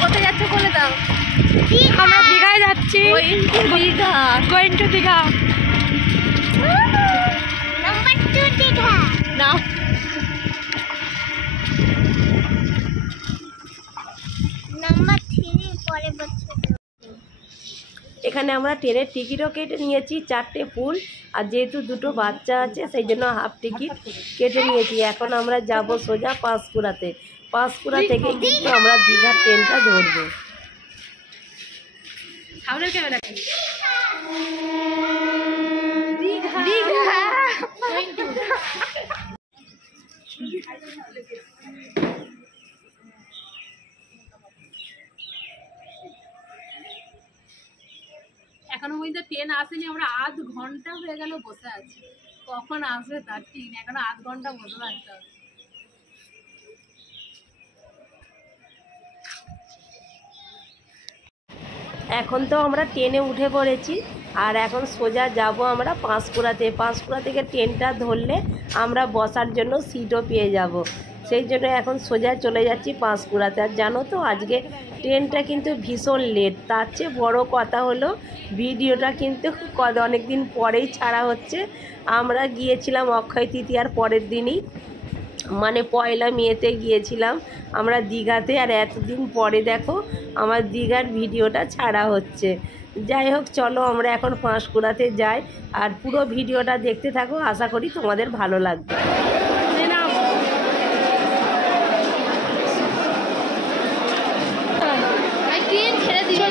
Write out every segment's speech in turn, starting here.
কোথায় যাচ্ছে বলে দাও। আমরা দীঘায় যাচ্ছি। Going to Digha. না এখানে আমরা ট্রেনের টিকিটও কেটে নিয়েছি 4টে ফুল, আর যেহেতু 2টো বাচ্চা আছে সেই জন্য হাফ টিকিট কেটে নিয়েছি। এখন আমরা যাব সোজা পাঁশকুড়াতে। পাঁশকুড়া থেকে কিন্তু আমরা দীঘার ট্রেনটা ধরবো। এখনো পর্যন্ত ট্রেন আসেনি, আমরা আধ ঘন্টা হয়ে গেল বসে আছি। কখন আসবে তার ঠিক না, এখনো আধ ঘন্টা বসে থাকতে হবে। এখন তো আমরা ট্রেনে উঠে পড়েছি, আর এখন সোজা যাব আমরা পাঁশকুড়াতে। পাঁশকুড়া থেকে ট্রেনটা ধরলে আমরা বসার জন্য সিটও পেয়ে যাব। সেই জন্য এখন সোজা চলে যাচ্ছি পাঁশকুড়াতে। আর জানো তো আজকে ট্রেনটা কিন্তু ভীষণ লেট। তার চেয়ে বড়ো কথা হলো ভিডিওটা কিন্তু অনেক দিন পরেই ছাড়া হচ্ছে। আমরা গিয়েছিলাম অক্ষয় তৃতীয়ার পরের দিনই, মানে 1 মেতে গিয়েছিলাম আমরা দীঘাতে। আর এতদিন পরে দেখো আমার দীঘার ভিডিওটা ছাড়া হচ্ছে। যাই হোক, চলো আমরা এখন পাঁশকুড়াতে যাই, আর পুরো ভিডিওটা দেখতে থাকো। আশা করি তোমাদের ভালো লাগবে। ট্রেন ছেড়ে দিবে।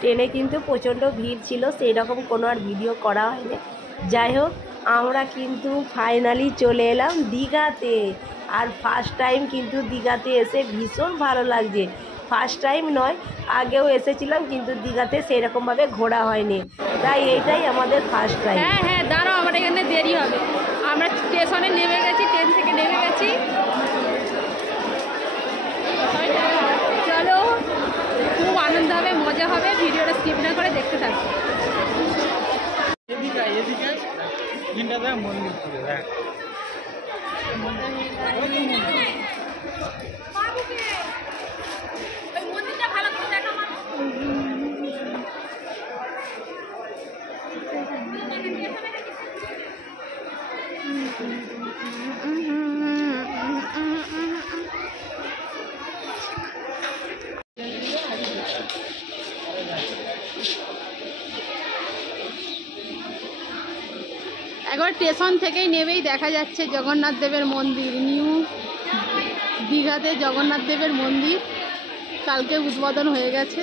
ট্রেনে কিন্তু প্রচণ্ড ভিড় ছিল, সেই রকম কোনো আর ভিডিও করা হয়নি। যাই হোক, আমরা কিন্তু ফাইনালি চলে এলাম দীঘাতে। আর ফার্স্ট টাইম কিন্তু দীঘাতে এসে ভীষণ ভালো লাগছে। ফার্স্ট টাইম নয়, আগেও এসেছিলাম কিন্তু দীঘাতে সেরকমভাবে ঘোরা হয়নি, তাই এইটাই আমাদের ফার্স্ট টাইম। হ্যাঁ দাঁড়াও, আমার এখানে দেরি হবে। আমরা স্টেশনে নেমে গেছি, ট্রেন থেকে নেমে গেছি। চলো, খুব আনন্দ হবে, মজা হবে। ভিডিওটা স্কিপ না করে দেখতে থাকো। মন্দিরটা ভালো করে দেখা। একবার স্টেশন থেকেই নেমেই দেখা যাচ্ছে জগন্নাথ দেবের মন্দির। নিউ দীঘাতে জগন্নাথ দেবের মন্দির কালকে উদ্বোধন হয়ে গেছে।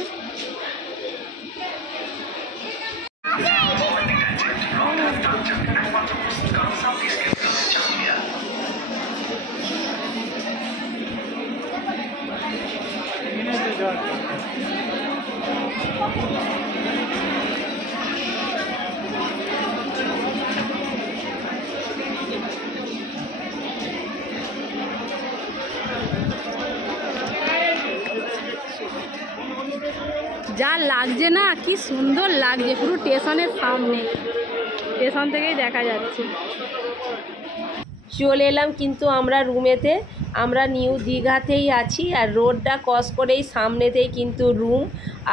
যা লাগছে না, কি সুন্দর লাগছে, পুরো স্টেশনের সামনে, স্টেশন থেকেই দেখা যাচ্ছে। চলে এলাম কিন্তু আমরা রুমেতে। আমরা নিউ দীঘাতেই আছি, আর রোডটা ক্রস করেই সামনেতেই কিন্তু রুম।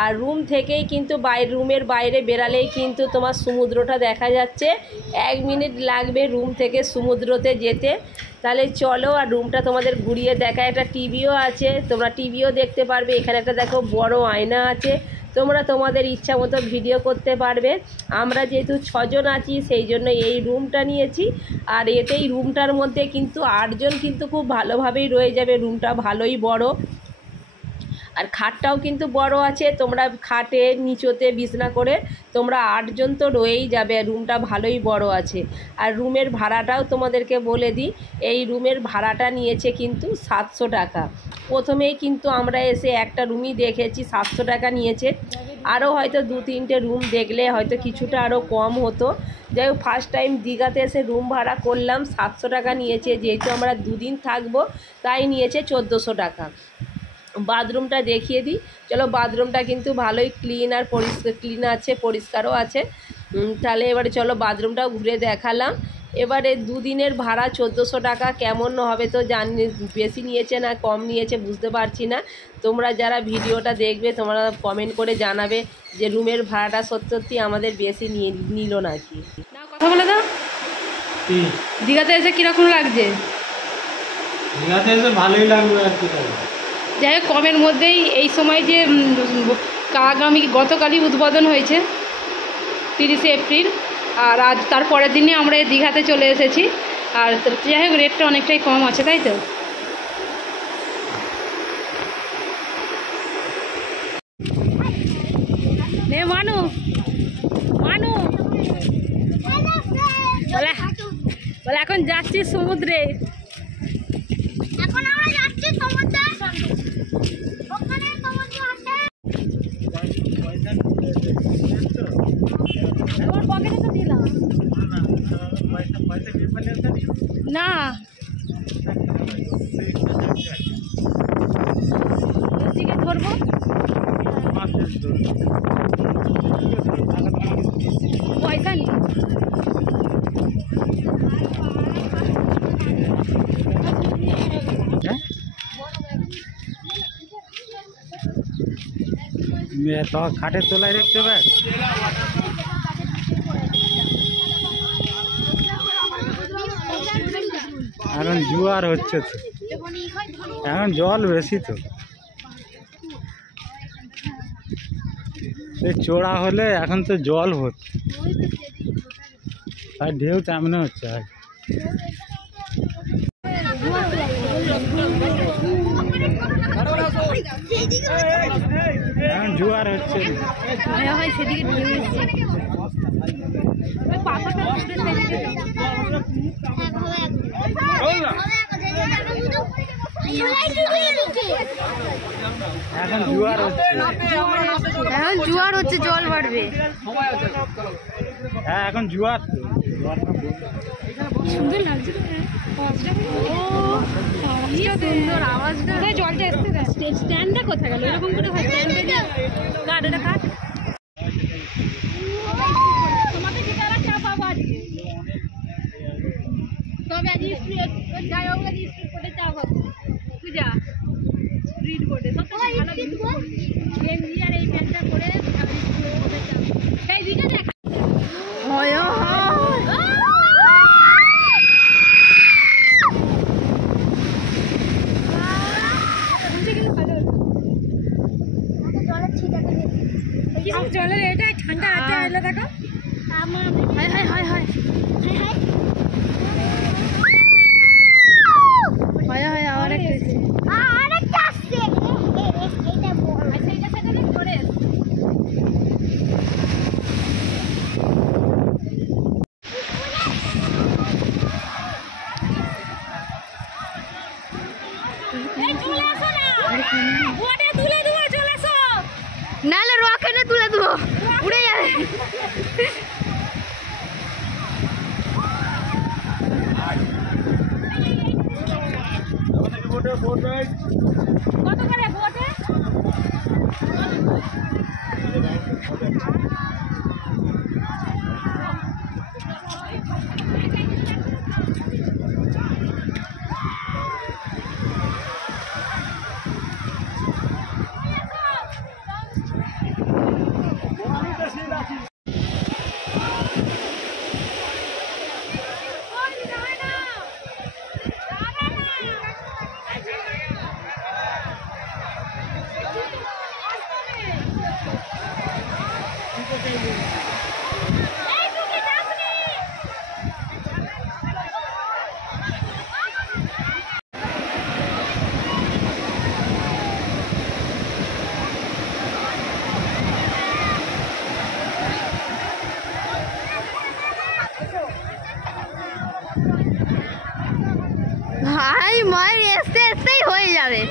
আর রুম থেকেই কিন্তু রুমের বাইরে বেরালেই কিন্তু তোমার সমুদ্রটা দেখা যাচ্ছে। 1 মিনিট লাগবে রুম থেকে সমুদ্রতে যেতে। তাহলে চলো, আর রুমটা তোমাদের ঘুরিয়ে দেখায়। একটা টিভিও আছে, তোমরা টিভিও দেখতে পারবে। এখানে একটা দেখো বড় আয়না আছে, তোমরা তোমাদের ইচ্ছা মতো ভিডিও করতে পারবে। আমরা যেহেতু 6 জন আছি সেই জন্য এই রুমটা নিয়েছি। আর এতেই রুমটার মধ্যে কিন্তু 8 জন কিন্তু খুব ভালোভাবেই রয়ে যাবে। রুমটা ভালোই বড়। আর খাটটাও কিন্তু বড় আছে, তোমরা খাটে নিচতে বিছনা করে তোমরা 8 জন তো রয়েই যাবে। রুমটা ভালোই বড় আছে। আর রুমের ভাড়াটাও তোমাদেরকে বলে দিই, এই রুমের ভাড়াটা নিয়েছে কিন্তু 700 টাকা। প্রথমেই কিন্তু আমরা এসে একটা রুমই দেখেছি, 700 টাকা নিয়েছে। আরও হয়তো 2-3টে রুম দেখলে হয়তো কিছুটা আরও কম হতো। যাই হোক, ফার্স্ট টাইম দীঘাতে এসে রুম ভাড়া করলাম, 700 টাকা নিয়েছে। যেহেতু আমরা 2 দিন থাকবো তাই নিয়েছে 1400 টাকা। বাথরুমটা দেখিয়ে দিই চলো। বাথরুমটা কিন্তু ভালোই ক্লিন আর ক্লিন আছে, পরিষ্কারও আছে। তাহলে এবারে চলো বাথরুমটাও ঘুরে দেখালাম। এবারে 2 দিনের ভাড়া 1400 টাকা কেমন হবে তো জানি, বেশি নিয়েছে না কম নিয়েছে বুঝতে পারছি না। তোমরা যারা ভিডিওটা দেখবে তোমরা কমেন্ট করে জানাবে যে রুমের ভাড়াটা সত্যি আমাদের বেশি নিল নাকি। কথা বলে দাও, দীঘাতে এসে কীরকম লাগছে? দীঘাতে এসে ভালোই লাগবে আর কি। যাই হোক, কমের মধ্যেই এই সময় যে আগামী গতকালই উদ্বোধন হয়েছে 30শে এপ্রিল, আর আজ তার পরের দিনে আমরা এই দীঘাতে চলে এসেছি। আর যাই হোক, রেটটা অনেকটাই কম আছে, তাই তো? নে মানু মানু বলে এখন যাচ্ছি সমুদ্রে। এখন আমরা যাচ্ছি সমুদ্রে। ওখানে সমুদ্র আছে। আমার পকেটে তো দিলাম না। এদিকে ধরবো, পয়সা নেই। তো খাটের তলায় দেখতে পাই। এখন জোয়ার হচ্ছে তো, এখন জল বেশি তো। চোড়া হলে এখন তো জল হচ্ছে, আর ঢেউ তেমন হচ্ছে। এখন জোয়ার হচ্ছে, সেদিকে এখন জোয়ার হচ্ছে, এখন জোয়ার হচ্ছে, জল বাড়বে। হ্যাঁ এখন জোয়ার তো। সুন্দর লাগছে সুন্দর আওয়াজটা। জলটা এসছে, স্ট্যান্ডটা কোথায় গেল? এরকম করে হয় স্ট্যান্ডটা, কাট এটা কাট। তোমাকে কি তারা চা পাবো আজকে? তবে আজ যাই হোক, স্ট্রিট বোর্ডে চা পাবো। পূজা স্ট্রিট বোর্ডে সব ভালো গেঞ্জি আর এই প্যান্টটা করে সেই দিকে দেখ। হয় জলের এটাই ঠান্ডা হাতে এলে দেখো। হায় হায় হায় হায় হায় হায় আবার আরেকটা আসছে। এইটা বড়। আচ্ছা, এটা সেখানে করে নাহলে রকেটে তুলে দেবো, উড়ে যাবে। কত করে বোটে? ভাই মায়ের এসতে এসতেই হয়ে যাবে।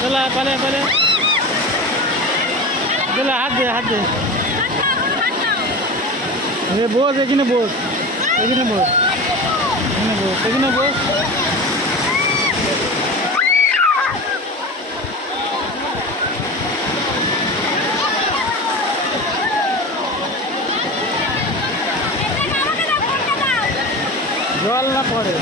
চলা পালে পালে চলা হাত দে হাত দে বস এখানে বস এখানে বস এখানে বস এখানে বস জল না পড়ে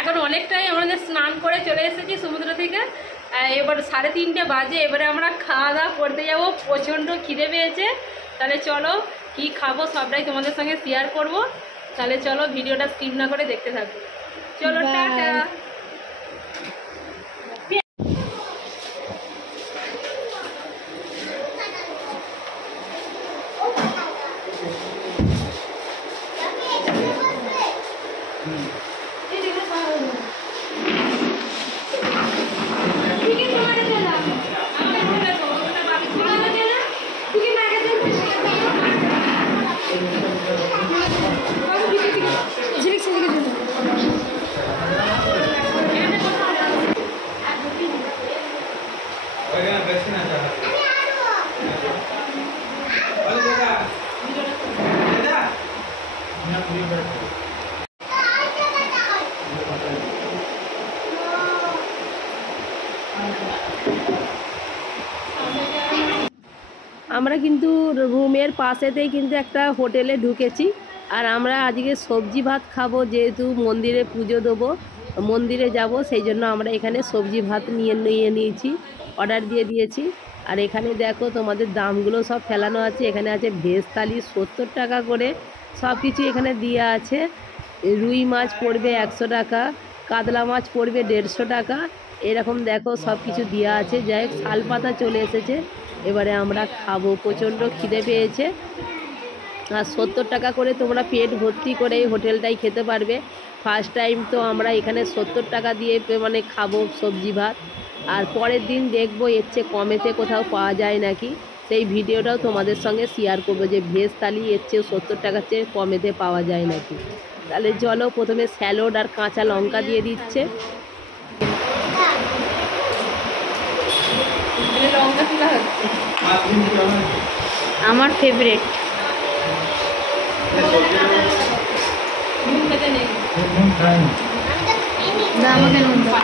এখন অনেকটাই আমাদের স্নান করে চলে এসেছি সমুদ্র থেকে। এবার 3:30 বাজে। এবারে আমরা খাওয়া দাওয়া করতে যাব। প্রচণ্ড খিদে পেয়েছে। তাহলে চলো কি খাবো সবটাই তোমাদের সঙ্গে শেয়ার করব। তাহলে চলো ভিডিওটা স্কিপ না করে দেখতে থাকো। চলো টাটা। আমরা কিন্তু রুমের পাশেতেই কিন্তু একটা হোটেলে ঢুকেছি। আর আমরা আজকে সবজি ভাত খাবো, যেহেতু মন্দিরে পুজো দেবো, মন্দিরে যাব, সেই জন্য আমরা এখানে সবজি ভাত নিয়ে নিয়েছি, অর্ডার দিয়ে দিয়েছি। আর এখানে দেখো তোমাদের দামগুলো সব ফেলানো আছে। এখানে আছে ভেজ থালি 70 টাকা করে, সব কিছু এখানে দেওয়া আছে। রুই মাছ পড়বে 100 টাকা, কাতলা মাছ পড়বে 150 টাকা, এরকম দেখো সব কিছু দেওয়া আছে। যাই হোক শাল পাতা চলে এসেছে, এবারে আমরা খাবো। প্রচণ্ড খিদে পেয়েছে। আর 70 টাকা করে তোমরা পেট ভর্তি করে এই হোটেলটাই খেতে পারবে। ফার্স্ট টাইম তো আমরা এখানে 70 টাকা দিয়ে মানে খাবো সবজি ভাত, আর পরের দিন দেখবো এর চেয়ে কমেতে কোথাও পাওয়া যায় নাকি, সেই ভিডিওটাও তোমাদের সঙ্গে শেয়ার করবো যে ভেজ থালি এর চেয়ে 70 টাকার চেয়ে কমেতে পাওয়া যায় নাকি। তাহলে চলো, প্রথমে স্যালাড আর কাঁচা লঙ্কা দিয়ে দিচ্ছে। আমার ফেভারিট। আমাকে নুন দাও।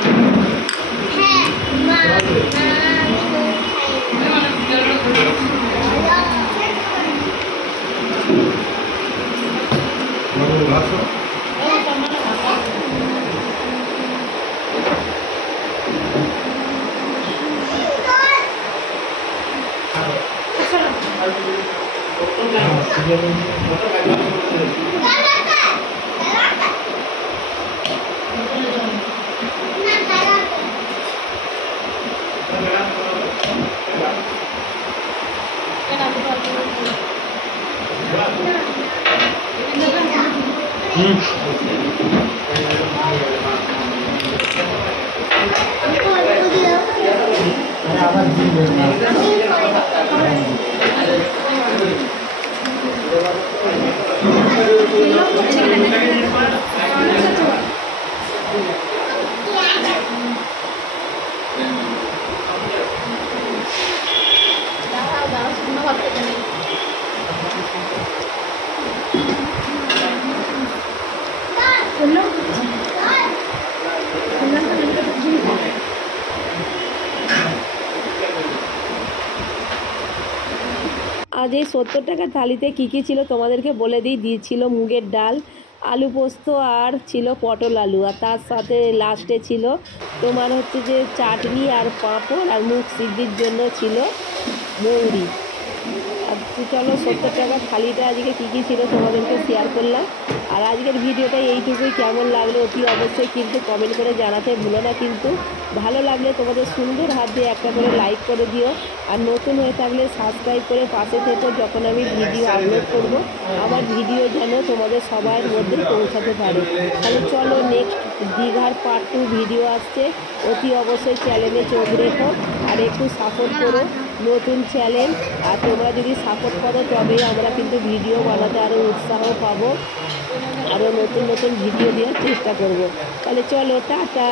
আজ এই 70 টাকার থালিতে কী কী ছিল তোমাদেরকে বলে দিয়েছিল মুগের ডাল, আলু পোস্ত, আর ছিল পটল আলু, আর তার সাথে লাস্টে ছিল তোমার হচ্ছে যে চাটনি আর পাঁপড়, আর মুখ সিদ্ধির জন্য ছিল মৌরি। আর চলো 70 টাকার থালিটা আজকে কী কী ছিল তোমাদেরকে শেয়ার করলাম। আর আজকের ভিডিওটা এইটুকুই। কেমন লাগলো অতি অবশ্যই কিন্তু কমেন্ট করে জানাতে ভুলো না কিন্তু। ভালো লাগলে তোমাদের সুন্দর হাত দিয়ে একটা করে লাইক করে দিও, আর নতুন হয়ে থাকলে সাবস্ক্রাইব করে পাশে থেকো। যখন আমি ভিডিও আপলোড করব আমার ভিডিও যেন তোমাদের সবার মধ্যে পৌঁছাতে পারে। তাহলে চলো, নেক্সট দীঘার পার্ট 2 ভিডিও আসছে, অতি অবশ্যই চ্যানেলে চোখ রেখো আর একটু সাপোর্ট করো। নতুন চ্যানেল, আর তোমরা যদি সাপোর্ট করো তবেই আমরা কিন্তু ভিডিও বানাতে আরও উৎসাহ পাবো, আরও নতুন নতুন ভিডিও দেওয়ার চেষ্টা করব। তাহলে চলো, টাটা।